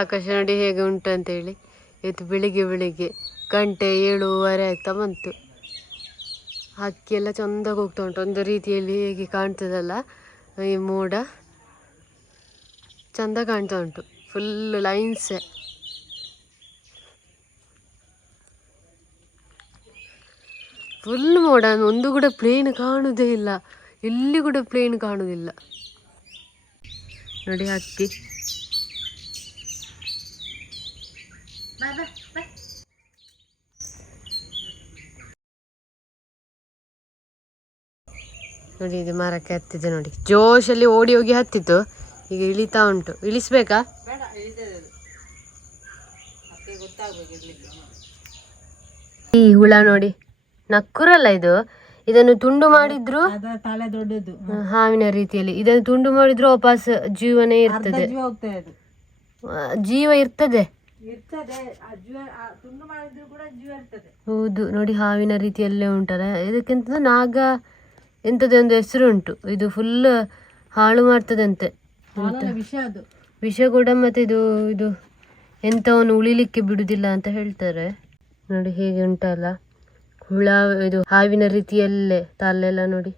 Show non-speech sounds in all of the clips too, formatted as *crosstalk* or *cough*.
ಆಕಾಶ ನೋಡಿ ಹೇಗೆ ಉಂಟು ಅಂತೇಳಿ. ಇವತ್ತು ಬೆಳಿಗ್ಗೆ ಬೆಳಿಗ್ಗೆ ಗಂಟೆ ಏಳುವರೆ ಆಯ್ತಾ ಬಂತು. ಹಕ್ಕಿ ಎಲ್ಲ ಚಂದಾಗಿ ಹೋಗ್ತಾ ಉಂಟು. ಒಂದು ರೀತಿಯಲ್ಲಿ ಹೇಗೆ ಕಾಣ್ತದಲ್ಲ, ಈ ಮೋಡ ಚಂದ ಕಾಣ್ತಾ ಉಂಟು. ಫುಲ್ ಲೈನ್ಸೇ ಫುಲ್ ಮೋಡ. ಒಂದು ಕೂಡ ಪ್ಲೇನ್ ಕಾಣುವುದೇ ಇಲ್ಲ. ಎಲ್ಲಿ ಕೂಡ ಪ್ಲೇನ್ ಕಾಣುವುದಿಲ್ಲ ನೋಡಿ ಹಕ್ಕಿ ನೋಡಿ ಇದು ಮರಕ್ಕೆ ಹತ್ತಿದೆ ನೋಡಿ. ಜೋಶಲ್ಲಿ ಓಡಿ ಹೋಗಿ ಹತ್ತಿತ್ತು. ಈಗ ಇಳಿತಾ ಉಂಟು. ಇಳಿಸ್ಬೇಕಾ? ಈ ಹುಳ ನೋಡಿ. ನಕ್ಕುರಲ್ಲ ಇದು. ಇದನ್ನು ತುಂಡು ಮಾಡಿದ್ರು ತಲೆ ದೊಡ್ಡದು. ಹಾವಿನ ರೀತಿಯಲ್ಲಿ. ಇದನ್ನು ತುಂಡು ಮಾಡಿದ್ರು ವಾಪಸ್ ಜೀವನೇ ಇರ್ತದೆ. ಜೀವ ಇರ್ತದೆ. ಹೌದು. ನೋಡಿ ಹಾವಿನ ರೀತಿಯಲ್ಲೇ ಉಂಟಲ್ಲ. ಇದಕ್ಕಿಂತ ನಾಗ ಎಂಥದ್ದು ಒಂದು ಹೆಸರು ಉಂಟು ಇದು ಫುಲ್ ಹಾಳು ಮಾಡ್ತದಂತೆ. ವಿಷ ಕೂಡ ಮತ್ತೆ ಇದು ಇದು ಎಂಥವನ್ನು ಉಳಿಲಿಕ್ಕೆ ಬಿಡುದಿಲ್ಲ ಅಂತ ಹೇಳ್ತಾರೆ. ನೋಡಿ ಹೇಗೆ ಉಂಟಲ್ಲ. ಹುಳ ಇದು ಹಾವಿನ ರೀತಿಯಲ್ಲೇ ತಲೆಲ್ಲ ನೋಡಿ.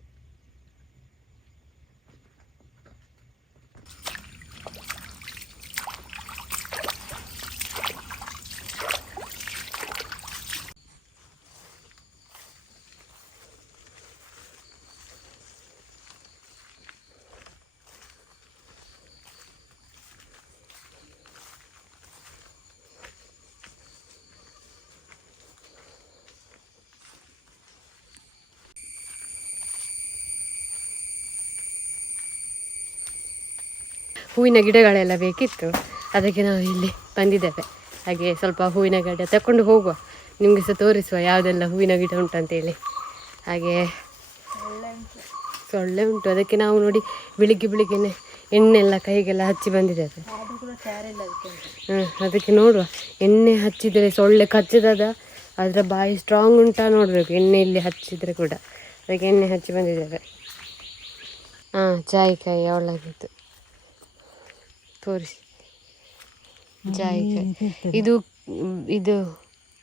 ಹೂವಿನ ಗಿಡಗಳೆಲ್ಲ ಬೇಕಿತ್ತು. ಅದಕ್ಕೆ ನಾವು ಇಲ್ಲಿ ಬಂದಿದ್ದೇವೆ. ಹಾಗೆ ಸ್ವಲ್ಪ ಹೂವಿನ ಗಿಡ ತಕೊಂಡು ಹೋಗುವ. ನಿಮಗೆ ಸಹ ತೋರಿಸುವ ಯಾವುದೆಲ್ಲ ಹೂವಿನ ಗಿಡ ಉಂಟಂತೇಳಿ ಹಾಗೆ ಸೊಳ್ಳೆ ಉಂಟು. ಅದಕ್ಕೆ ನಾವು ನೋಡಿ ಬೆಳಿಗ್ಗೆ ಬೆಳಿಗ್ಗೆನೆ ಎಣ್ಣೆಲ್ಲ ಕೈಗೆಲ್ಲ ಹಚ್ಚಿ ಬಂದಿದ್ದೇವೆ. ಹ್ಞೂ ಅದಕ್ಕೆ ನೋಡುವ. ಎಣ್ಣೆ ಹಚ್ಚಿದರೆ ಸೊಳ್ಳೆ ಕಚ್ಚಿದಾಗ ಅದರ ಬಾಯಿ ಸ್ಟ್ರಾಂಗ್ ಉಂಟಾ ನೋಡಬೇಕು. ಎಣ್ಣೆಯಲ್ಲಿ ಹಚ್ಚಿದರೆ ಕೂಡ. ಅದಕ್ಕೆ ಎಣ್ಣೆ ಹಚ್ಚಿ ಬಂದಿದ್ದೇವೆ. ಹಾಂ ಜಾಯಿಕಾಯಿ ಅವಳಾಗಿತ್ತು ತೋರಿಸಿ. ಜಾಯಿಕಾಯಿ. ಇದು ಇದು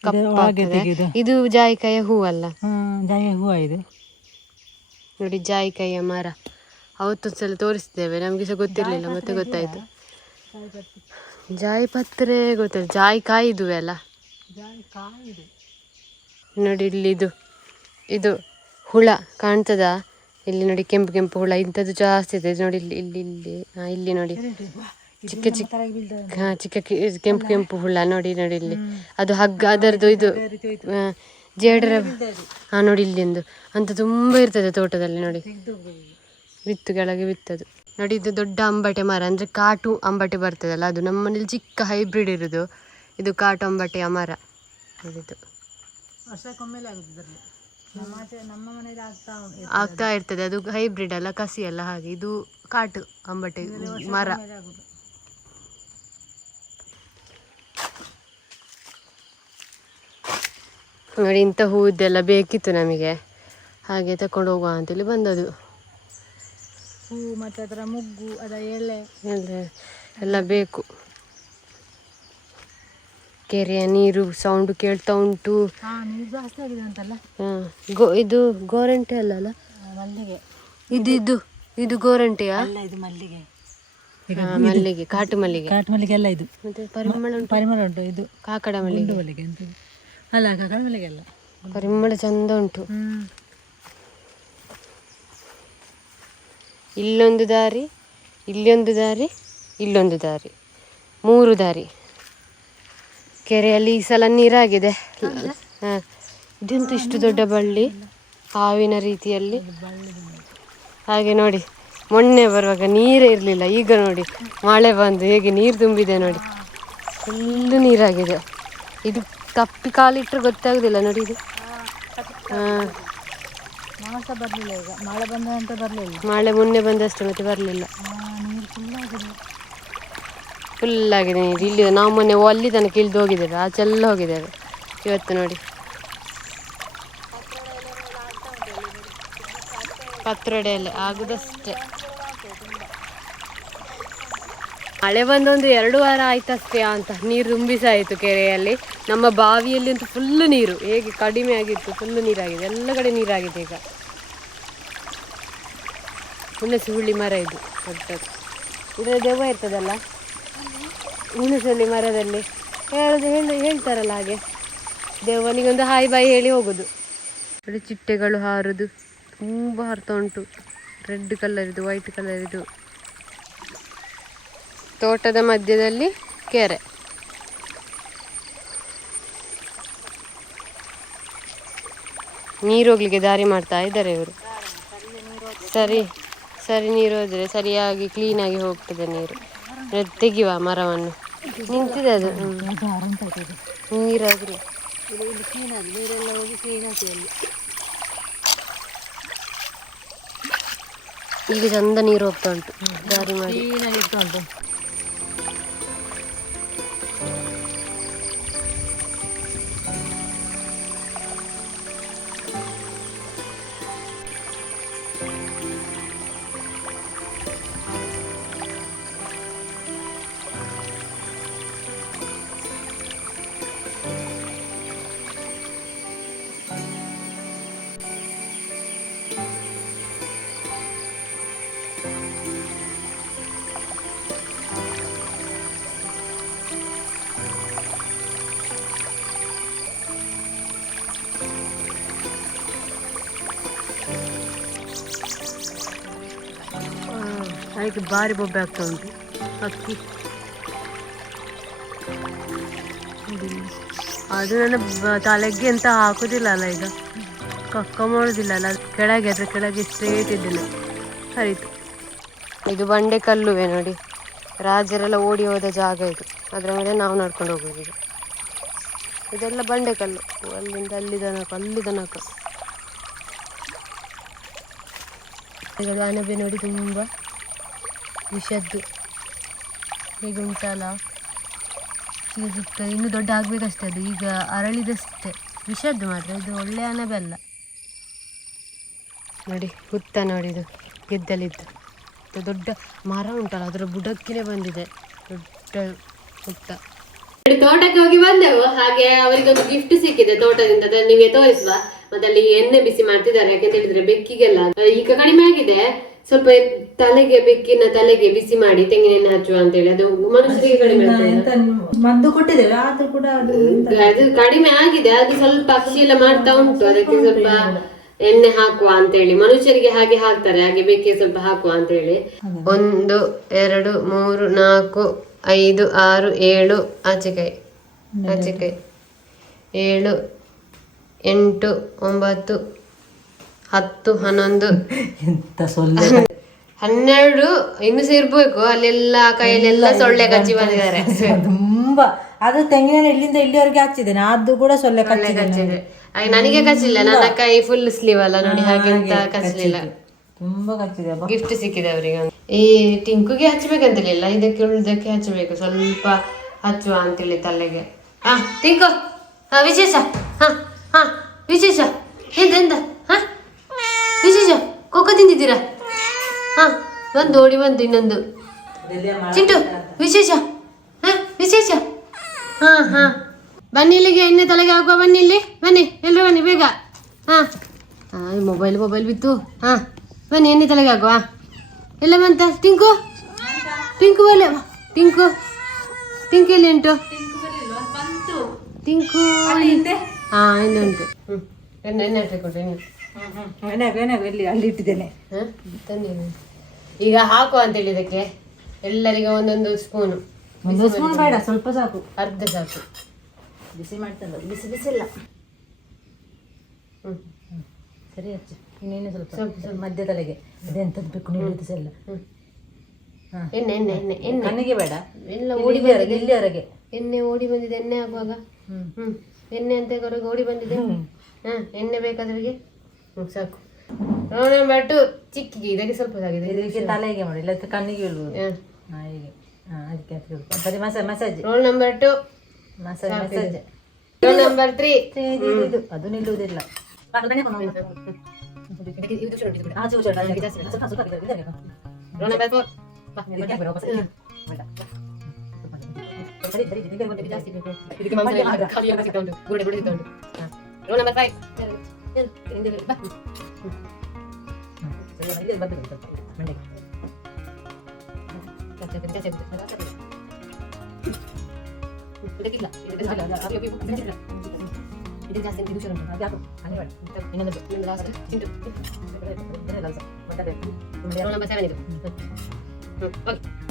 ಕಪ್ಪಾಗ್ತದೆ. ಇದು ಜಾಯಿಕಾಯಿಯ ಹೂವಲ್ಲ? ಅಲ್ಲ ಜಾಯ ಹೂವ ಇದು. ನೋಡಿ ಜಾಯಿಕಾಯಿಯ ಮರ. ಅವತ್ತೊಂದ್ಸಲ ತೋರಿಸಿದ್ದೇವೆ. ನಮಗೆ ಸಹ ಗೊತ್ತಿರಲಿಲ್ಲ ಮತ್ತೆ ಗೊತ್ತಾಯ್ತು. ಜಾಯಿಪತ್ರೆ ಗೊತ್ತಿಲ್ಲ. ಜಾಯಿಕಾಯಿ ಇದುವೆ ಅಲ್ಲ? ಜಾಯ ನೋಡಿ ಇಲ್ಲಿ ಇದು ಇದು ಹುಳ ಕಾಣ್ತದ? ಇಲ್ಲಿ ನೋಡಿ ಕೆಂಪು ಕೆಂಪು ಹುಳ. ಇಂಥದ್ದು ಜಾಸ್ತಿ ಇದೆ. ನೋಡಿ ಇಲ್ಲಿ ಇಲ್ಲಿ ಇಲ್ಲಿ ಹಾ, ಇಲ್ಲಿ ನೋಡಿ. ಚಿಕ್ಕ ಚಿಕ್ಕ ಹಾ ಚಿಕ್ಕ ಕೆಂಪು ಕೆಂಪು ಹುಳ ನೋಡಿ ನೋಡಿ ಇಲ್ಲಿ. ಅದು ಹಗ್ಗ ಅದರದ್ದು ಇದು ಜೇಡರ ಹಾ ನೋಡಿ ಇಲ್ಲಿ ಒಂದು. ಅಂತ ತುಂಬಾ ಇರ್ತದೆ ತೋಟದಲ್ಲಿ ನೋಡಿ. ವಿತ್ತು ಕೆಳಗೆ ವಿತ್ತದು. ನೋಡಿ ಇದು ದೊಡ್ಡ ಅಂಬಟೆ ಮರ. ಅಂದ್ರೆ ಕಾಟು ಅಂಬಟೆ ಬರ್ತದಲ್ಲ ಅದು ನಮ್ಮ ಮನೇಲಿ ಚಿಕ್ಕ ಹೈಬ್ರಿಡ್ ಇರೋದು. ಇದು ಕಾಟು ಅಂಬಟೆಯ ಮರ. ಇದು ಆಗ್ತಾ ಇರ್ತದೆ ಅದು. ಹೈಬ್ರಿಡ್ ಅಲ್ಲ ಕಸಿ ಅಲ್ಲ ಹಾಗೆ. ಇದು ಕಾಟು ಅಂಬಟೆ ಮರ. ನೋಡಿ ಇಂಥ ಹೂವುದೆಲ್ಲ ಬೇಕಿತ್ತು ನಮಗೆ. ಹಾಗೆ ತಕೊಂಡು ಹೋಗುವ ಅಂತೇಳಿ ಬಂದದು. ಹೂವು ಮತ್ತೆ ಅದರ ಮುಗ್ಗು ಅದರ ಎಲೆ ಎಲ್ಲ ಎಲ್ಲ ಬೇಕು. ಕೆರೆಯ ನೀರು ಸೌಂಡ್ ಕೇಳ್ತಾ ಉಂಟು. ಜಾಸ್ತಿ ಆಗಿದೆ ಅಂತಲ್ಲ? ಹಾ, ಗೋ ಇದು ಗೋರಂಟಿ ಅಲ್ಲ ಅಲ್ಲ? ಮಲ್ಲಿಗೆ. ಇದು ಇದು ಇದು ಗೋರಂಟೆಯಾ? ಅಲ್ಲ ಇದು ಮಲ್ಲಿಗೆ. ಮಲ್ಲಿಗೆ ಕಾಟು ಮಲ್ಲಿಗೆ. ಕಾಟು ಮಲ್ಲಿಗೆ ಎಲ್ಲ ಇದು. ಮತ್ತೆ ಪರಿಮಳ ಉಂಟು. ಪರಿಮಳ ಉಂಟು ಇದು. ಕಾಕಡ ಮಲ್ಲಿಗೆ. ಮಲ್ಲಿಗೆ ಅಂತ. ಅಲ್ಲ ಪರಿಮಳ ಚಂದ ಉಂಟು. ಇಲ್ಲೊಂದು ದಾರಿ ಇಲ್ಲೊಂದು ದಾರಿ ಇಲ್ಲೊಂದು ದಾರಿ ಮೂರು ದಾರಿ. ಕೆರೆಯಲ್ಲಿ ಈ ಸಲ ನೀರಾಗಿದೆ. ಹಾ. ಇದೆಂತ ಇಷ್ಟು ದೊಡ್ಡ ಬಳ್ಳಿ ಹಾವಿನ ರೀತಿಯಲ್ಲಿ. ಹಾಗೆ ನೋಡಿ ಮೊನ್ನೆ ಬರುವಾಗ ನೀರೇ ಇರಲಿಲ್ಲ. ಈಗ ನೋಡಿ ಮಳೆ ಬಂದು ಹೇಗೆ ನೀರು ತುಂಬಿದೆ ನೋಡಿ. ಫುಲ್ಲು ನೀರಾಗಿದೆ. ಇದು ತಪ್ಪಿ ಕಾಲಿಟ್ಟರೆ ಗೊತ್ತಾಗುದಿಲ್ಲ ನೋಡಿ ಇದು. ಹಾಂ ಮಾಸ ಬರಲಿಲ್ಲ ಈಗ. ಮಳೆ ಬಂದ ಅಂತ ಬರಲಿಲ್ಲ. ಮಳೆ ಮೊನ್ನೆ ಬಂದಷ್ಟು ಮತ್ತೆ ಬರಲಿಲ್ಲ. ಫುಲ್ ಆಗಿದೆ. ನೀರು. ಇಲ್ಲಿ ನಾವು ಮೊನ್ನೆ ಅಲ್ಲಿ ತನಕ ಇಳಿದು ಹೋಗಿದ್ದೇವೆ. ಆಚೆಲ್ಲ ಹೋಗಿದ್ದೇವೆ. ಇವತ್ತು ನೋಡಿ. ಪತ್ರೊಡೆಯಲ್ಲಿ ಆಗುದಷ್ಟೇ. ಮಳೆ ಬಂದೊಂದು ಎರಡು ವಾರ ಆಯ್ತಷ್ಟೇ ಅಂತ. ನೀರು ತುಂಬಿಸಾಯಿತು ಕೆರೆಯಲ್ಲಿ. ನಮ್ಮ ಬಾವಿಯಲ್ಲಿ ಅಂತೂ ಫುಲ್ಲು ನೀರು. ಹೇಗೆ ಕಡಿಮೆ ಆಗಿತ್ತು ಫುಲ್ಲು ನೀರಾಗಿದೆ. ಎಲ್ಲ ಕಡೆ ನೀರಾಗಿದೆ ಈಗ. ಹುಣಸೆ ಹುಳ್ಳಿ ಮರ ಇದು, ದೊಡ್ಡದು. ಇದರ ದೆವ್ವ ಇರ್ತದಲ್ಲ? ಹುಣಸೆ ಹುಳ್ಳಿ ಮರದಲ್ಲಿ. ಹೇಳೋದು ಹೇಳಿ, ಹೇಳ್ತಾರಲ್ಲ ಹಾಗೆ. ದೆವ್ವನಿಗೊಂದು ಹಾಯ್ ಬಾಯಿ ಹೇಳಿ ಹೋಗೋದು. ಅದು ಚಿಟ್ಟೆಗಳು ಹಾರೋದು. ತುಂಬ ಹಾರ್ತಾ ಉಂಟು. ರೆಡ್ ಕಲರ್ ಇದು ವೈಟ್ ಕಲರ್ ಇದು. ತೋಟದ ಮಧ್ಯದಲ್ಲಿ ಕೆರೆ. ನೀರು ಹೋಗ್ಲಿಕ್ಕೆ ದಾರಿ ಮಾಡ್ತಾ ಇದ್ದಾರೆ ಇವರು. ಸರಿ ಸರಿ ನೀರು ಹೋದ್ರೆ ಸರಿಯಾಗಿ ಆಗಿ ಹೋಗ್ತದೆ ನೀರು. ತೆಗಿವ ಮರವನ್ನು. ನಿಂತಿದೆ ಅದು. ನೀರಾಗ್ರಿ ನೀರೆಲ್ಲ ಹೋಗಿ ಕ್ಲೀನ್ ಈಗ ಚಂದ ನೀರು ಹೋಗ್ತಾ ಉಂಟು. ದಾರಿ ಮಾಡಿ. ಅದಕ್ಕೆ ಭಾರಿ ಬೊಬ್ಬೆ ಆಗ್ತಾ ಉಂಟು. ಅಕ್ಕಿ ಅದು ನನ್ನ ತಲೆಗೆ ಅಂತ ಹಾಕೋದಿಲ್ಲ ಅಲ್ಲ ಈಗ. ಕಕ್ಕ ಮಾಡೋದಿಲ್ಲ ಅಲ್ಲ ಕೆಳಗೆ ಅದ್ರ ಕೆಳಗೆ ಸ್ಟ್ರೇಟ್ ಇದ್ದಿಲ್ಲ. ಹರಿತು ಇದು ಬಂಡೆ ಕಲ್ಲುವೆ ನೋಡಿ. ರಾಜರೆಲ್ಲ ಓಡಿ ಹೋದ ಜಾಗ ಇದು. ಅದರ ಮೇಲೆ ನಾವು ನಡ್ಕೊಂಡು ಹೋಗೋದು ಈಗ. ಇದೆಲ್ಲ ಬಂಡೆ ಕಲ್ಲು. ಅಲ್ಲಿಂದ ಅಲ್ಲಿ ದನಕ ಅಲ್ಲಿ ದನಕ ಆನೆ ಅಣಬೆ ನೋಡಿ ತುಂಬ. ವಿಷದ್ದು. ಹೇಗೆ ಉಂಟಲ್ಲ? ಈಗ ಇನ್ನು ದೊಡ್ಡ ಆಗಬೇಕಷ್ಟೇ ಅದು. ಈಗ ಅರಳಿದಷ್ಟೇ. ವಿಷದ್ದು ಮಾತ್ರ. ಇದು ಒಳ್ಳೆ ಅಣಬೆ ಅಲ್ಲ ನೋಡಿ, ಹುತ್ತ ನೋಡಿ ಇದು. ಗೆದ್ದಲಿದ್ದು. ದೊಡ್ಡ ಮರ ಉಂಟಲ್ಲ, ಅದರ ಬುಡಕ್ಕಿನೇ ಬಂದಿದೆ. ದೊಡ್ಡ ಹುತ್ತ. ತೋಟಕ್ಕೆ ಹೋಗಿ ಬಂದೆವು. ಹಾಗೆ ಅವರಿಗೊಂದು ಗಿಫ್ಟ್ ಸಿಕ್ಕಿದೆ ತೋಟದಿಂದ. ನಿಮಗೆ ತೋರಿಸುವ. ಮತ್ತೆ ಅಲ್ಲಿ ಎಣ್ಣೆ ಬಿಸಿ ಮಾಡ್ತಿದ್ದಾರೆ ಯಾಕೆ ಹೇಳಿದ್ರೆ ಬೆಕ್ಕಿಗೆಲ್ಲ. ಈಗ ಕಡಿಮೆ ಆಗಿದೆ. ಸ್ವಲ್ಪ ತಲೆಗೆ ಬೆಕ್ಕಿನ ತಲೆಗೆ ಬಿಸಿ ಮಾಡಿ ತೆಂಗಿನ ಎಣ್ಣೆ ಹಚ್ಚುವ ಅಂತ ಹೇಳಿ ಅದು ಮನುಷ್ಯರಿಗೆ ಕಡಿಮೆ. ಎಂತ ಮದ್ದು ಕೊಟ್ಟಿದ್ದೇವೆ ಆದ್ರೂ ಕೂಡ ಅದು ಅದು ಕಡಿಮೆ ಆಗಿದೆ. ಅದು ಸ್ವಲ್ಪ ಅಕ್ಷಿ ಎಲ್ಲ ಮಾಡ್ತಾ ಉಂಟು. ಅದಕ್ಕೆ ಸ್ವಲ್ಪ ಎಣ್ಣೆ ಹಾಕುವ ಅಂತ ಹೇಳಿ ಮನುಷ್ಯರಿಗೆ ಹಾಗೆ ಹಾಕ್ತಾರೆ. ಹಾಗೆ ಬೆಕ್ಕಿ ಸ್ವಲ್ಪ ಹಾಕುವ ಅಂತ ಹೇಳಿ ಒಂದು ಎರಡು ಮೂರು ನಾಲ್ಕು ಐದು ಆರು ಏಳು ಆಚೆಕಾಯಿ ಆಚೆಕಾಯಿ ಏಳು ಎಂಟು ಒಂಬತ್ತು ಹತ್ತು ಹನ್ನೊಂದು. ಎಂತ ಸೊಳ್ಳೆ. ಹನ್ನೆರಡು ಇನ್ನು ಸೇರ್ಬೇಕು? ಅಲ್ಲೆಲ್ಲ ಕೈಯಲ್ಲೆಲ್ಲ ಸೊಳ್ಳೆ ಕಚ್ಚಿ ಬಂದಿದ್ದಾರೆ. *laughs* ತುಂಬಾ. ಅದು ತೆಂಗಿನ ಇಲ್ಲಿಂದ ಇಲ್ಲಿವರೆಗೆ ಹಚ್ಚಿದ್ದೇನೆ ಅದು ಕೂಡ ಸೊಳ್ಳೆ ಕಚ್ಚಿ ಕಚ್ಚಿದೆ ನನಗೆ. ಕಚ್ಚಿಲ್ಲ. ನನ್ನ ಕೈ ಫುಲ್ ಸ್ಲೀವ್ ಅಲ್ಲ. ನೋಡಿ ಹಾಗೆ ಅಂತ ಕಚ್ಚಲಿಲ್ಲ ತುಂಬಾ ಕಚ್ಚಿದೆ. ಗಿಫ್ಟ್ ಸಿಕ್ಕಿದೆ ಅವರಿಗೆ. ಈ ಟಿಂಕುಗೆ ಹಚ್ಚಬೇಕಂತಿಲ್ಲ ಇದಕ್ಕೆ ಉಳಿದಕ್ಕೆ ಹಚ್ಚಬೇಕು ಸ್ವಲ್ಪ ಹಚ್ಚುವ ಅಂತೇಳಿ ತಲೆಗೆ. ಹಾ ಟಿಂಕು. ಹಾ ವಿಶೇಷ. ಹಾ ಹಾ ವಿಶೇಷ. ಎಂತ? ವಿಶೇಷ? ಕೊಕ್ಕ ತಿಂದಿದ್ದೀರಾ? ಹಾ, ಒಂದು ಓಡಿ ಬಂತು ಇನ್ನೊಂದು. ಚಿಂಟು, ವಿಶೇಷ? ಹಾ ವಿಶೇಷ? ಹಾ ಹಾ. ಬನ್ನಿ ಇಲ್ಲಿಗೆ, ಎಣ್ಣೆ ತಲೆಗೆ ಆಗುವ, ಬನ್ನಿ ಇಲ್ಲಿ. ಬನ್ನಿ ಎಲ್ಲರೂ ಬನ್ನಿ, ಬೇಗ. ಹಾ. ಹಾಂ ಮೊಬೈಲ್ ಮೊಬೈಲ್ ಬಿತ್ತು. ಹಾ, ಬನ್ನಿ, ಎಣ್ಣೆ ತಲೆಗೆ ಆಗುವ. ಎಲ್ಲ ಬಂತ? ಟಿಂಕು? ಟಿಂಕು ಬಲ್ಲ ಟಿಂಕು? ಟಿಂಕು ಎಲ್ಲಿ ಉಂಟು? ಟಿಂಕು. ಹಾ ಇನ್ನುಂಟು ಹ್ಞೂ ಎಣ್ಣೆ ಎಣ್ಣೆ ಹಾಕಿಕೊಟ್ರೆ ಎಣ್ಣೆ. ಎಣ್ಣೆ ಎಣ್ಣೆ ಎಲ್ಲಿ ಅಲ್ಲಿ ಇಟ್ಟಿದ್ದೇನೆ. ಹ? ತಂದಿದ್ದೀನಿ. ಈಗ ಹಾಕು ಅಂತೇಳಿ ಇದಕ್ಕೆ ಎಲ್ಲರಿಗೆ ಒಂದೊಂದು ಸ್ಪೂನು ಒಂದು ಸ್ಪೂನ್ ಬೇಡ ಸ್ವಲ್ಪ ಸಾಕು. ಅರ್ಧ ಸಾಕು. ಬಿಸಿ ಮಾಡ್ತಲ್ಲ ಬಿಸಿ ಬಿಸಿ ಇಲ್ಲ. ಹ್ಮ್. ಸರಿ ಅಚ್ಚ ಇನ್ನೇನು ಸ್ವಲ್ಪ ಸ್ವಲ್ಪ, ಸ್ವಲ್ಪ. ಮಧ್ಯ ತಲೆಗೆ. ಅದೆಂತದ್ದು ಬೇಕು ನೀರು ಬಿಸಿಲ್ಲ ಎಲ್ಲ ಹ್ಮ್. ಹಾ. ಎಣ್ಣೆ ಎಣ್ಣೆ ಎಣ್ಣೆ ಎಣ್ಣೆ. ನನಗೆ ಬೇಡ. ಎಲ್ಲ ಓಡಿ ಬಂದಿದೆ. ಇಲ್ಲಿವರೆಗೆ ಎಣ್ಣೆ ಓಡಿ ಬಂದಿದೆ ಎಣ್ಣೆ ಆಗುವಾಗ. ಹ್ಮ್. ಹ್ಮ್. ಎಣ್ಣೆ ಅಂತ ಹೊರಗೆ ಓಡಿ ಬಂದಿದೆ. ಹಾಂ ಎಣ್ಣೆ ಬೇಕಾದ್ರಿಗೆ. ಸಾಕು. ಬಟ್ಟು ಚಿಕ್ಕಿಗೆ ಇದಕ್ಕೆ ಸ್ವಲ್ಪ ಸಾಗಿದೆ ಇದಕ್ಕೆ ತಲೆಗೆ ಮಾಡಿ ಇಲ್ಲ ಕಣ್ಣಿಗೆ ಬೀಳ್ಬೋದು ಹಾ. ಹೀಗೆ. ಹಾ ಅದಕ್ಕೆ ಅದಕ್ಕೆ massage massage roll number two massage massage roll number three ಇದು. ಅದು ನಿಲ್ಲುವುದಿಲ್ಲ. Roll number four roll number five ಇದು ಜಾಸ್ತಿ ಇದು ಶುರು ಉಂಟು ಇನ್ನೊಂದು ಲಾಸ್ಟ್ ಚಿಂಟು ರೋಲ್ ನಂಬರ್ ಸೆವೆನ್ ಇದು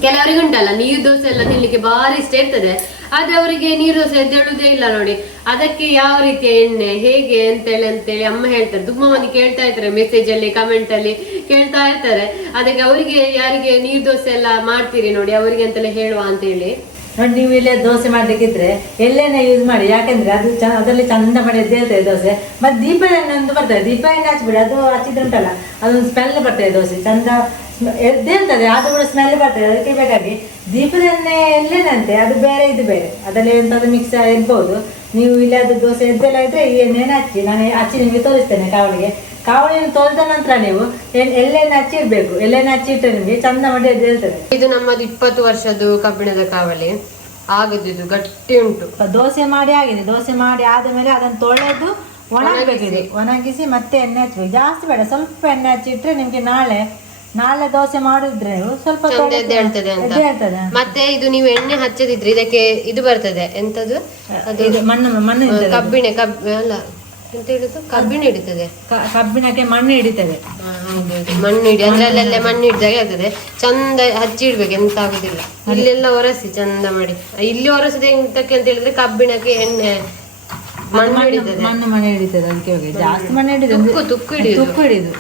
ಕೆಲವರಿಗೆ ಉಂಟಲ್ಲ, ನೀರು ದೋಸೆ ಎಲ್ಲ ತಿನ್ಲಿಕ್ಕೆ ಬಾರಿ ಇಷ್ಟ ಇರ್ತದೆ. ಆದ್ರೆ ಅವರಿಗೆ ನೀರು ದೋಸೆ ಎದ್ದೇಳುದೇ ಇಲ್ಲ ನೋಡಿ. ಅದಕ್ಕೆ ಯಾವ ರೀತಿಯ ಎಣ್ಣೆ, ಹೇಗೆ ಅಂತೇಳಿ ಅಂತೇಳಿ ಅಮ್ಮ ಹೇಳ್ತಾರೆ. ತುಂಬಾ ಮಂದಿ ಕೇಳ್ತಾ ಇರ್ತಾರೆ ಮೆಸೇಜ್ ಅಲ್ಲಿ ಕಮೆಂಟ್ ಅಲ್ಲಿ, ಕೇಳ್ತಾ ಇರ್ತಾರೆ. ಅದಕ್ಕೆ ಅವರಿಗೆ ಯಾರಿಗೆ ನೀರು ದೋಸೆ ಎಲ್ಲ ಮಾಡ್ತೀರಿ ನೋಡಿ, ಅವರಿಗೆ ಅಂತೆಲ್ಲ ಹೇಳುವ ಅಂತ ಹೇಳಿ. ನೋಡಿ, ನೀವು ಇಲ್ಲೇ ದೋಸೆ ಮಾಡ್ಲಿಕ್ಕಿದ್ರೆ ಎಲ್ಲೆನ ಯೂಸ್ ಮಾಡಿ. ಯಾಕಂದ್ರೆ ಅದು ಅದರಲ್ಲಿ ಚಂದ ಮಾಡಿ ಎದ್ದೇಳ್ತದೆ ದೋಸೆ. ಮತ್ತೆ ದೀಪ ಎಣ್ಣೆ ಒಂದು ಬರ್ತದೆ. ದೀಪ ಎಣ್ಣೆ ಹಚ್ಬಿಡಿ, ಅದು ಹಚ್ಚಿದ್ರೆ ಉಂಟಲ್ಲ ಅದೊಂದು ಸ್ಪೆಲ್ ಬರ್ತದೆ ದೋಸೆ. ಚಂದ ಎದ್ದೇಳ್ತದೆ ಅದು ಕೂಡ ಸ್ಮೆಲ್ ಬರ್ತದೆ. ಅದಕ್ಕೆ ಬೇಕಾಗಿ ದೀಪದ ಎಣ್ಣೆ ಎಳ್ಳೆಣ್ಣೆ ಅದು ಬೇರೆ ಇದು ಬೇರೆ. ಅದರಲ್ಲಿ ಎಂಥದ್ದು ಮಿಕ್ಸ್ ಇರ್ಬೋದು. ನೀವು ಇಲ್ಲಾದ ದೋಸೆ ಎದ್ದೆಲ್ಲ ಇದ್ರೆ ಈ ಎಣ್ಣೆನ ಹಚ್ಚಿ ನಾನು ಹಚ್ಚಿ ನಿಮಗೆ ತೋರಿಸ್ತೇನೆ ಕಾವಳಿಗೆ. ಕಾವಳಿಯನ್ನು ತೋರಿದ ನಂತರ ನೀವು ಎಲ್ಲೆಣ್ಣೆ ಹಚ್ಚಿರ್ಬೇಕು ಹಚ್ಚಿ ಹಚ್ಚಿಟ್ಟರೆ ಎಳ್ಳೆಣ್ಣೆ ಹಚ್ಚಿ ಇಟ್ಟರೆ ನಿಮಗೆ ಚಂದ ಮಾಡಿ ಎದ್ದೇಳ್ತದೆ ಇದು ನಮ್ಮದು ಇಪ್ಪತ್ತು ವರ್ಷದ್ದು ಕಬ್ಬಿಣದ ಕಾವಳಿ. ಆಗುದಿದು ಇದು ಗಟ್ಟಿ ಉಂಟು. ದೋಸೆ ಮಾಡಿ ಆಗಿದೆ. ದೋಸೆ ಮಾಡಿ ಆದ ಮೇಲೆ ಅದನ್ನು ತೊಳೆದು ಒಣಗಬೇಕಿದೆ ಒಣಗಿಸಿ ಮತ್ತೆ ಎಣ್ಣೆ ಹಚ್ಚಬೇಕು. ಜಾಸ್ತಿ ಬೇಡ. ಸ್ವಲ್ಪ ಎಣ್ಣೆ ಹಚ್ಚಿಟ್ರೆ ನಿಮಗೆ ನಾಳೆ ನಾಳೆ ದೋಸೆ ಮಾಡಿದ್ರೆ ಸ್ವಲ್ಪ ಅಂತ. ಮತ್ತೆ ಇದು ನೀವು ಎಣ್ಣೆ ಹಚ್ಚದಿದ್ರೆ ಇದಕ್ಕೆ ಇದು ಬರ್ತದೆ. ಎಂತದು? ಅದು ಮಣ್ಣು ಮಣ್ಣು. ಕಬ್ಬಿಣ ಕಬ್ ಅಲ್ಲ ಎಂತ ಹೇಳುದು ಕಬ್ಬಿಣ ಹಿಡಿತದೆ. ಕಬ್ಬಿಣಕ್ಕೆ ಮಣ್ಣು ಹಿಡಿತದೆ. ಮಣ್ಣು ಹಿಡಿ ಅದ್ರಲ್ಲೆಲ್ಲ ಮಣ್ಣು ಹಿಡಿದಾಗೆ ಆಗ್ತದೆ. ಚಂದ ಹಚ್ಚಿ ಇಡ್ಬೇಕು ಎಂತ ಆಗುದಿಲ್ಲ. ಇಲ್ಲೆಲ್ಲ ಒರೆಸಿ ಚಂದ ಮಾಡಿ. ಇಲ್ಲಿ ಒರೆಸದೆ ಎಂತಕ್ಕೆ ಅಂತ ಹೇಳಿದ್ರೆ ಕಬ್ಬಿಣಕ್ಕೆ ಎಣ್ಣೆ ಮಣ್ಣು ಹಿಡಿತದೆ. ಮಣ್ಣು ಮಣ್ಣು ಹಿಡಿತದೆ ಅದಕ್ಕೆ ಹೋಗಿ. ಜಾಸ್ತಿ ಮಣ್ಣು ಹಿಡಿದು ತುಕ್ಕು ತುಕ್ಕು ಹಿಡಿಯುದು. ತುಕ್ಕು ಹಿಡಿದು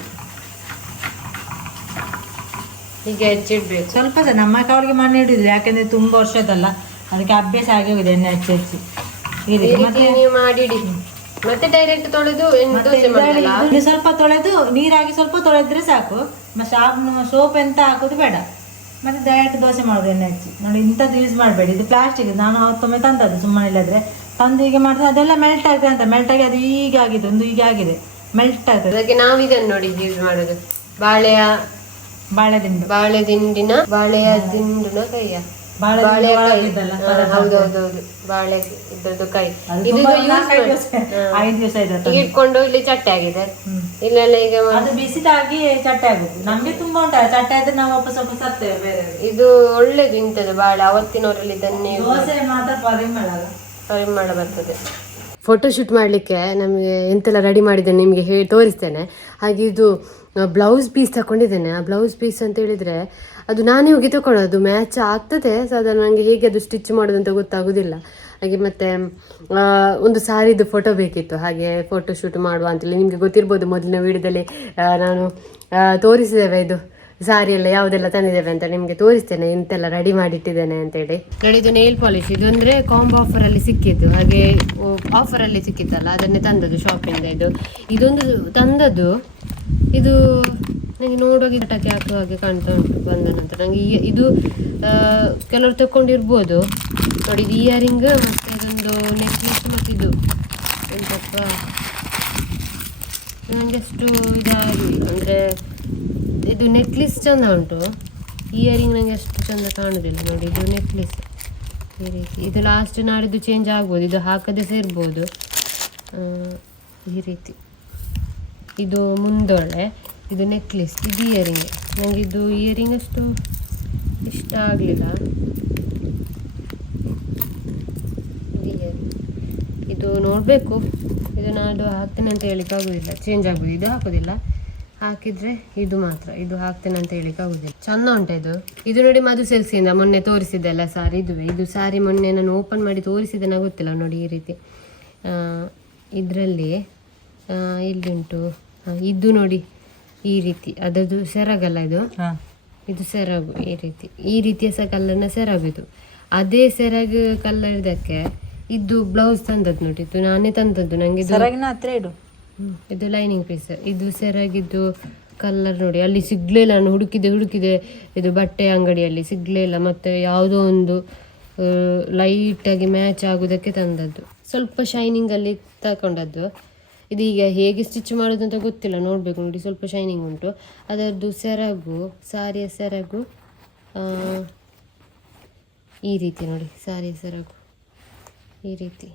ಹೀಗೆ ಹೆಚ್ಚಿಡ್ಬೇಕು. ಸ್ವಲ್ಪ ಸಹ ನಮ್ಮ ಅವ್ರಿಗೆ ಮಣ್ಣು ಹಿಡಿದ್ರು ಯಾಕಂದ್ರೆ ತುಂಬಾ ವರ್ಷದಲ್ಲ. ಅದಕ್ಕೆ ಅಭ್ಯಾಸ ಆಗಿ ಹೋಗಿದೆ ಎಣ್ಣೆ ಹಚ್ಚಿ ಹಚ್ಚಿ. ಮತ್ತೆ ಡೈರೆಕ್ಟ್ ತೊಳೆದು ಸ್ವಲ್ಪ ತೊಳೆದು ನೀರಾಗಿ ಸ್ವಲ್ಪ ತೊಳೆದ್ರೆ ಸಾಕು. ಮತ್ತೆ ಸಾಬ್ ಸೋಪ್ ಎಂತ ಹಾಕೋದು ಬೇಡ. ಮತ್ತೆ ಡೈರೆಕ್ಟ್ ದೋಸೆ ಮಾಡೋದು ಎಣ್ಣೆ ಹಚ್ಚಿ. ನೋಡಿ ಇಂಥದ್ದು ಯೂಸ್ ಮಾಡಬೇಡಿ. ಇದು ಪ್ಲಾಸ್ಟಿಕ್ ನಾನು ಅವತ್ತೊಮ್ಮೆ ತಂದದ್ದು ಸುಮ್ಮನೆ ಇಲ್ಲದ್ರೆ. ತಂದು ಹೀಗೆ ಮಾಡಿದ್ರೆ ಅದೆಲ್ಲ ಮೆಲ್ಟ್ ಆಗ್ತದೆ ಅಂತ. ಮೆಲ್ಟ್ ಆಗಿ ಅದು ಈಗ ಆಗಿದೆ ಒಂದು ಈಗ ಆಗಿದೆ. ಮೆಲ್ಟ್ ಆಗ್ತದೆ. ಅದಕ್ಕೆ ನಾವು ಇದನ್ನು ನೋಡಿ ಯೂಸ್ ಮಾಡೋದು. ಬಾಳೆಯ ಬಾಳೆ ದಿಂಡು ಬಾಳೆ ದಿಂಡಿನ ಬಾಳೆಯ ದಿಂಡಿನ ಕೈಯ ಬಾಳೆ ಹೌದೌದೌದು. ಬಾಳೆ ಇದ್ರದ್ದು ಕೈ. ಇದು ಐದು ದಿವಸ ಇದೆ ಇಟ್ಕೊಂಡು ಇಲ್ಲಿ ಚಟ್ಟೆ ಆಗಿದೆ. ಇಲ್ಲೆಲ್ಲ ಈಗ ಅದು ಬಿಸಿದಾಗಿ ಚಟ್ಟೆ ಆಗುದು. ನಮ್ಗೆ ತುಂಬಾ ಉಂಟಲ್ಲ ಚಟ್ಟೆ ಆದ್ರೆ ನಾವು ವಾಪಸ್ ವಾಪಸ್ ತರ್ತೇವೆ ಬೇರೆ ಇದು ಒಳ್ಳೇದು ಇಂಥದ್ದು ಬಾಳೆ. ಅವತ್ತಿನವರಲ್ಲಿ ಇದನ್ನೇ ದೋಸೆ ಮಾತ್ರ ಪರಿಮಳ ಪರಿಮಳ ಬರ್ತದೆ. ಫೋಟೋ ಶೂಟ್ ಮಾಡಲಿಕ್ಕೆ ನಮಗೆ ಎಂತೆಲ್ಲ ರೆಡಿ ಮಾಡಿದ್ದೇನೆ ನಿಮಗೆ ಹೇಳಿ ತೋರಿಸ್ತೇನೆ. ಹಾಗೆ ಇದು ಬ್ಲೌಸ್ ಪೀಸ್ ತಗೊಂಡಿದ್ದೇನೆ ಆ ಬ್ಲೌಸ್ ಪೀಸ್ ಅಂತ ಹೇಳಿದರೆ ಅದು ನಾನೇ ಹೋಗಿ ತಗೊಳ್ಳೋದು ಮ್ಯಾಚ್ ಆಗ್ತದೆ. ಸಾಧಾರಣ ನನಗೆ ಹೇಗೆ ಅದು ಸ್ಟಿಚ್ ಮಾಡೋದು ಅಂತ ಗೊತ್ತಾಗೋದಿಲ್ಲ. ಹಾಗೆ ಮತ್ತೆ ಒಂದು ಸಾರಿದು ಫೋಟೋ ಬೇಕಿತ್ತು. ಹಾಗೆ ಫೋಟೋ ಶೂಟ್ ಮಾಡುವ ಅಂತೇಳಿ ನಿಮಗೆ ಗೊತ್ತಿರ್ಬೋದು ಮೊದಲಿನ ವಿಡಿಯೋದಲ್ಲಿ ನಾನು ತೋರಿಸಿದ್ದೇವೆ ಇದು ಸಾರಿ ಎಲ್ಲ ಯಾವುದೆಲ್ಲ ತಂದಿದ್ದೇವೆ ಅಂತ ನಿಮಗೆ ತೋರಿಸ್ತೇನೆ. ಇಂತೆಲ್ಲ ರೆಡಿ ಮಾಡಿಟ್ಟಿದ್ದೇನೆ ಅಂತೇಳಿ ನೋಡಿ ಇದು ನೇಲ್ ಪಾಲಿಶ್ ಇದು ಅಂದರೆ ಕಾಂಬೋ ಆಫರಲ್ಲಿ ಸಿಕ್ಕಿದ್ದು. ಹಾಗೆ ಆಫರಲ್ಲಿ ಸಿಕ್ಕಿತ್ತಲ್ಲ, ಅದನ್ನೇ ತಂದದ್ದು ಶಾಪಿಂದ ಇದು. ಇದೊಂದು ತಂದದ್ದು ಇದು ನನಗೆ ನೋಡುವಾಗ ಗಟಕ್ಕೆ ಹಾಕುವ ಹಾಗೆ ಕಾಣ್ತಾ ಉಂಟು ಬಂದ ನಂತರ. ನನಗೆ ಈ ಇದು ಕೆಲವರು ತಗೊಂಡಿರ್ಬೋದು ನೋಡಿ, ಇದು ಇಯರಿಂಗ್ ಮತ್ತು ಇದೊಂದು ನೆಕ್ಲೆಸ್ ಮತ್ತು ಇದು. ಎಂತಪ್ಪ? ನನಗೆ ಅಷ್ಟು ಇದಾಗಿಲ್ಲ ಅಂದರೆ ಇದು ನೆಕ್ಲೆಸ್ ಚಂದ ಉಂಟು. ಇಯರಿಂಗ್ ನನಗೆ ಅಷ್ಟು ಚಂದ ಕಾಣೋದಿಲ್ಲ. ನೋಡಿ, ಇದು ನೆಕ್ಲೆಸ್ ಈ ರೀತಿ. ಇದು ಲಾಸ್ಟ್ ನಾಡಿದ್ದು ಚೇಂಜ್ ಆಗ್ಬೋದು. ಇದು ಹಾಕದೆ ಸೇರ್ಬೋದು. ಈ ರೀತಿ. ಇದು ಮುಂದೊಳೆ, ಇದು ನೆಕ್ಲೆಸ್ ಇದು ಇಯರಿಂಗ್ ನನಗೆ ಇದು ಇಯರಿಂಗ್ ಅಷ್ಟು ಇಷ್ಟ ಆಗಲಿಲ್ಲ. ಇದು ನೋಡಬೇಕು. ಇದು ನಾನು ಹಾಕ್ತೇನೆ ಅಂತ ಹೇಳಿಕ್ಕೆ ಆಗೋದಿಲ್ಲ. ಚೇಂಜ್ ಆಗೋದು ಇದು ಹಾಕೋದಿಲ್ಲ. ಹಾಕಿದರೆ ಇದು ಮಾತ್ರ. ಇದು ಹಾಕ್ತೇನೆ ಅಂತ ಹೇಳಿಕ್ಕೆ ಆಗೋದಿಲ್ಲ. ಚೆಂದ ಉಂಟು ಇದು. ಇದು ನೋಡಿ ಮಧು ಸೆಲ್ಸಿಯಿಂದ ಮೊನ್ನೆ ತೋರಿಸಿದ್ದೆಲ್ಲ ಸಾರಿ ಇದುವೆ ಇದು ಸಾರಿ ಮೊನ್ನೆ ನಾನು ಓಪನ್ ಮಾಡಿ ತೋರಿಸಿದ್ದೇನೆ ಗೊತ್ತಿಲ್ಲ ನೋಡಿ ಈ ರೀತಿ. ಇದರಲ್ಲಿ ಇಲ್ಲಿ ಉಂಟು? ಇದು ನೋಡಿ ಈ ರೀತಿ. ಅದದು ಸೆರಗಲ್ಲ ಇದು? ಹಾ. ಇದು ಸೆರಗು ಈ ರೀತಿ. ಈ ರೀತಿಯ ಸಹ ಕಲ್ಲರ್ನ ಸೆರಗು ಇದು ಅದೇ ಸೆರಗು ಕಲ್ಲರ್ ಇದಕ್ಕೆ ಇದು ಬ್ಲೌಸ್ ತಂದದ್ದು ನೋಡಿ ಇದು ನಾನೇ ತಂದದ್ದು. ನಂಗೆ ಇದು ಹತ್ರ ಇಡು. ಇದು ಲೈನಿಂಗ್ ಪೀಸ್ ಇದು ಸೆರಗಿದ್ದು ಕಲರ್ ನೋಡಿ ಅಲ್ಲಿ ಸಿಗ್ಲೇ ಇಲ್ಲ. ನಾನು ಹುಡುಕಿದೆ ಹುಡುಕಿದೆ. ಇದು ಬಟ್ಟೆ ಅಂಗಡಿಯಲ್ಲಿ ಸಿಗ್ಲೇ ಇಲ್ಲ. ಮತ್ತೆ ಯಾವುದೋ ಒಂದು ಲೈಟಾಗಿ ಮ್ಯಾಚ್ ಆಗೋದಕ್ಕೆ ತಂದದ್ದು. ಸ್ವಲ್ಪ ಶೈನಿಂಗ್ ಅಲ್ಲಿ ತಗೊಂಡದ್ದು ಇದು ಈಗ ಹೇಗೆ ಸ್ಟಿಚ್ ಮಾಡೋದು ಅಂತ ಗೊತ್ತಿಲ್ಲ. ನೋಡಬೇಕು ನೋಡಿ ಸ್ವಲ್ಪ ಶೈನಿಂಗ್ ಉಂಟು. ಅದರದ್ದು ಸೆರಗು ಸಾರಿಯ ಸೆರಗು ಈ ರೀತಿ ನೋಡಿ ಸಾರಿ ಸೆರಗು ಈ ರೀತಿ.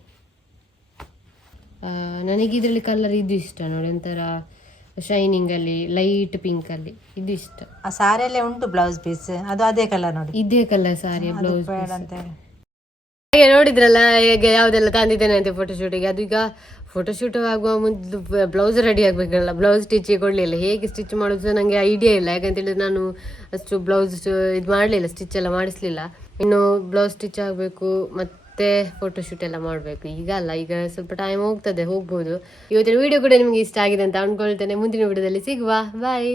ನನಗೆ ಇದರಲ್ಲಿ ಕಲರ್ ಇದು ಇಷ್ಟ ನೋಡಿ ಒಂಥರ ಶೈನಿಂಗಲ್ಲಿ ಲೈಟ್ ಪಿಂಕ್ ಅಲ್ಲಿ ಇದು ಇಷ್ಟ. ಆ ಸಾರಿಯಲ್ಲೇ ಉಂಟು ಬ್ಲೌಸ್ ಪೀಸ್ ಅದು ಅದೇ ಕಲರ್ ನೋಡಿ. ಇದೇ ಕಲರ್ ಸಾರಿ ಬ್ಲೌಸ್ ಪೀಸ್ ಹಾಗೆ ನೋಡಿದ್ರಲ್ಲ ಹೇಗೆ ಯಾವುದೆಲ್ಲ ತಂದಿದ್ದೇನೆ ಅಂತ ಫೋಟೋಶೂಟಿಗೆ ಅದು ಈಗ ಫೋಟೋಶೂಟ್ ಆಗುವ ಮುಂದೆ ಬ್ಲೌಸ್ ರೆಡಿ ಆಗಬೇಕಲ್ಲ. ಬ್ಲೌಸ್ ಸ್ಟಿಚ್ ಕೊಡಲಿಲ್ಲ. ಹೇಗೆ ಸ್ಟಿಚ್ ಮಾಡೋದು ನನಗೆ ಐಡಿಯಾ ಇಲ್ಲ. ಯಾಕಂತೇಳಿದ್ರೆ ನಾನು ಅಷ್ಟು ಬ್ಲೌಸ್ ಇದು ಮಾಡಲಿಲ್ಲ ಸ್ಟಿಚ್ ಎಲ್ಲ ಮಾಡಿಸ್ಲಿಲ್ಲ. ಇನ್ನು ಬ್ಲೌಸ್ ಸ್ಟಿಚ್ ಆಗಬೇಕು, ಮತ್ತೆ ಫೋಟೋಶೂಟ್ ಎಲ್ಲ ಮಾಡಬೇಕು. ಈಗ ಅಲ್ಲ, ಈಗ ಸ್ವಲ್ಪ ಟೈಮ್ ಹೋಗ್ತದೆ, ಹೋಗ್ಬೋದು. ಇವತ್ತಿನ ವಿಡಿಯೋ ಕೂಡ ನಿಮಗೆ ಇಷ್ಟ ಆಗಿದೆ ಅಂತ ಅಂದ್ಕೊಳ್ತೇನೆ ಮುಂದಿನ ವಿಡಿಯೋದಲ್ಲಿ ಸಿಗುವ. ಬಾಯ್